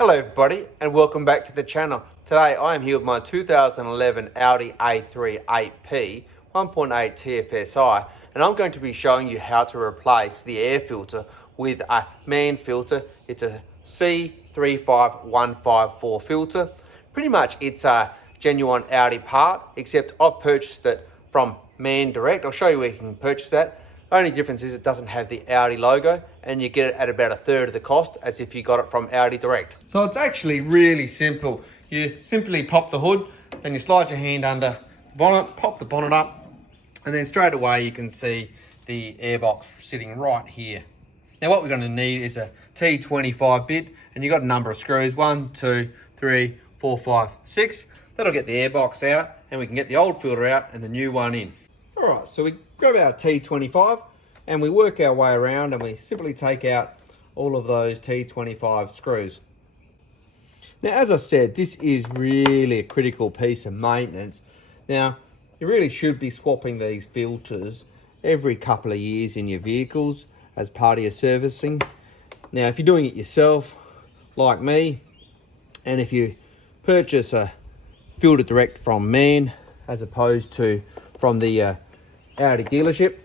Hello everybody and welcome back to the channel. Today I am here with my 2011 Audi A3 8P 1.8 TFSI and I'm going to be showing you how to replace the air filter with a MANN filter. It's a C35154 filter. Pretty much it's a genuine Audi part, except I've purchased it from MANN Direct. I'll show you where you can purchase that. The only difference is it doesn't have the Audi logo and you get it at about a third of the cost as if you got it from Audi Direct. So it's actually really simple. You simply pop the hood, then you slide your hand under the bonnet, pop the bonnet up, and then straight away you can see the airbox sitting right here. Now what we're going to need is a T25 bit, and you've got a number of screws, 1, 2, 3, 4, 5, 6. That'll get the airbox out and we can get the old filter out and the new one in. Alright, so we grab our T25 and we work our way around and we simply take out all of those T25 screws. Now, as I said, this is really a critical piece of maintenance. Now, you really should be swapping these filters every couple of years in your vehicles as part of your servicing. Now, if you're doing it yourself, like me, and if you purchase a filter direct from MANN as opposed to from the Audi dealership,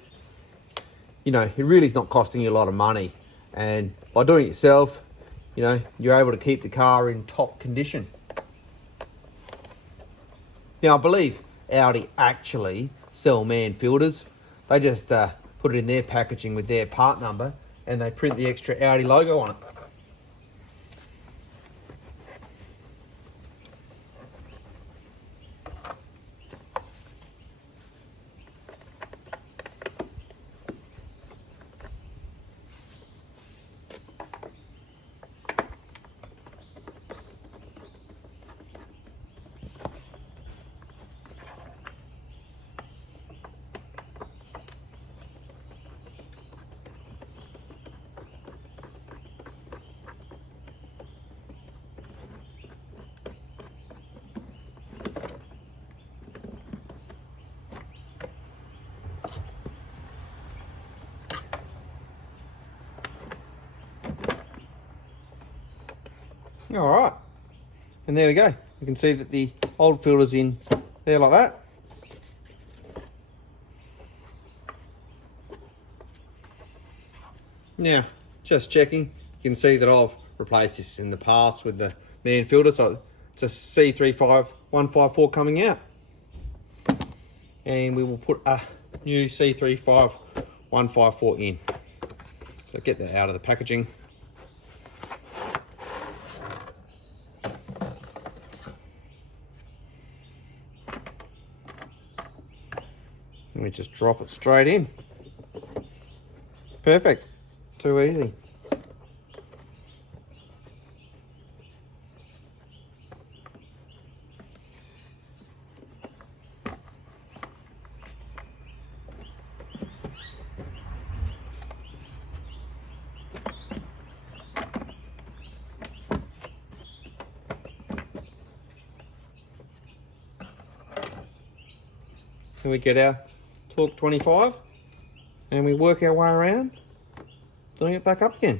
you know, it really is not costing you a lot of money, and by doing it yourself, you know, you're able to keep the car in top condition. Now I believe Audi actually sell MANN filters. They just put it in their packaging with their part number and they print the extra Audi logo on it. All right, and there we go. You can see that the old filter's in there like that. Now, just checking, you can see that I've replaced this in the past with the MANN filter, so it's a C35154 coming out. And we will put a new C35154 in. So get that out of the packaging. And we just drop it straight in. Perfect. Too easy. And we get our torque 25 and we work our way around doing it back up again.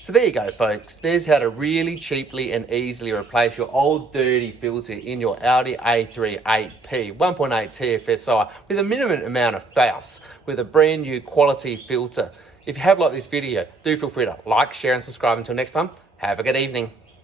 So there you go folks, there's how to really cheaply and easily replace your old dirty filter in your Audi A3 8P 1.8 TFSI with a minimum amount of fuss with a brand new quality filter. If you have liked this video, do feel free to like, share and subscribe. Until next time, have a good evening.